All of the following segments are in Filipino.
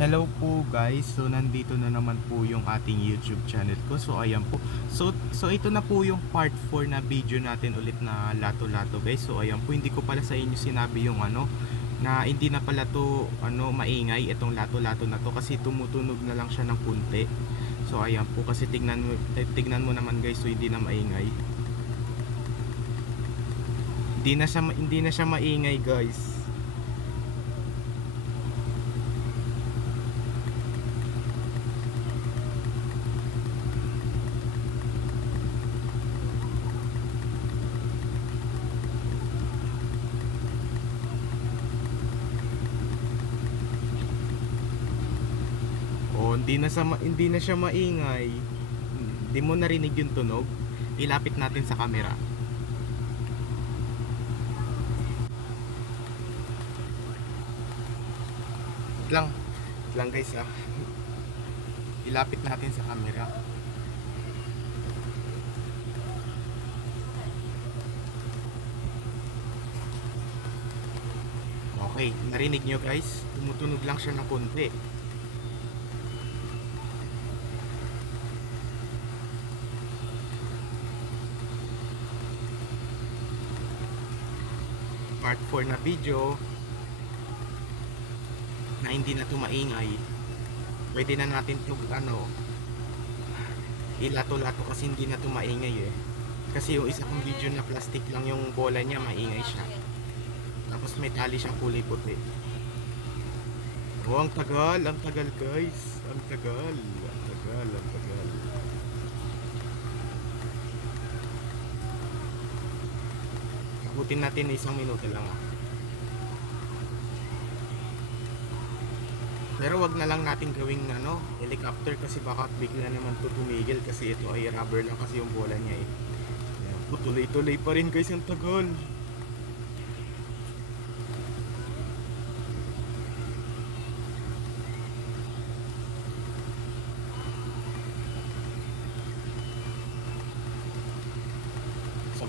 Hello po guys, so nandito na naman po yung ating YouTube channel ko. So ayan po, so, so ito na po yung part 4 na video natin ulit na lato-lato guys. So ayan po, hindi ko pala sa inyo sinabi yung ano Na hindi na pala to ano, maingay itong lato-lato na to. Kasi tumutunog na lang siya ng kunti So ayan po, kasi tignan mo, eh, tignan mo naman guys, so hindi na maingay. Hindi na siya, hindi na siya maingay guys Oh, hindi na sa hindi na siya maingay. Hindi mo narinig yung tunog. Ilapit natin sa camera. Lang. Lang guys ah. Ilapit natin sa camera. Okay, narinig nyo guys? Tumutunog lang siya ng konti. Part 4 na video na hindi na tumaingay. Pwede na natin to ano ilato-lato kasi hindi na tumaingay eh. Kasi yung isa kong video na plastic lang yung bola niya maingay siya. Tapos may tali siyang kulay puti. Oh ang tagal ang tagal guys. Ang tagal ang tagal ang tagal Abutin natin na isang minuto lang ah. Pero wag na lang natin gawing ano, helicopter kasi baka bigla naman to tumigil kasi ito ay rubber lang kasi yung bola niya eh. Tuloy-tuloy pa rin guys yung tagal.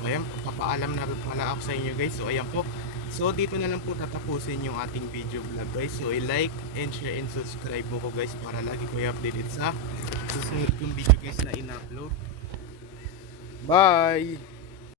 Ayan, papaalam na pala ako sa inyo guys. So ayan po. So dito na lang po tatapusin yung ating video vlog guys. So i-like and share and subscribe mo ko guys para lagi ko i-updated sa susunod kong video guys na in-upload. Bye!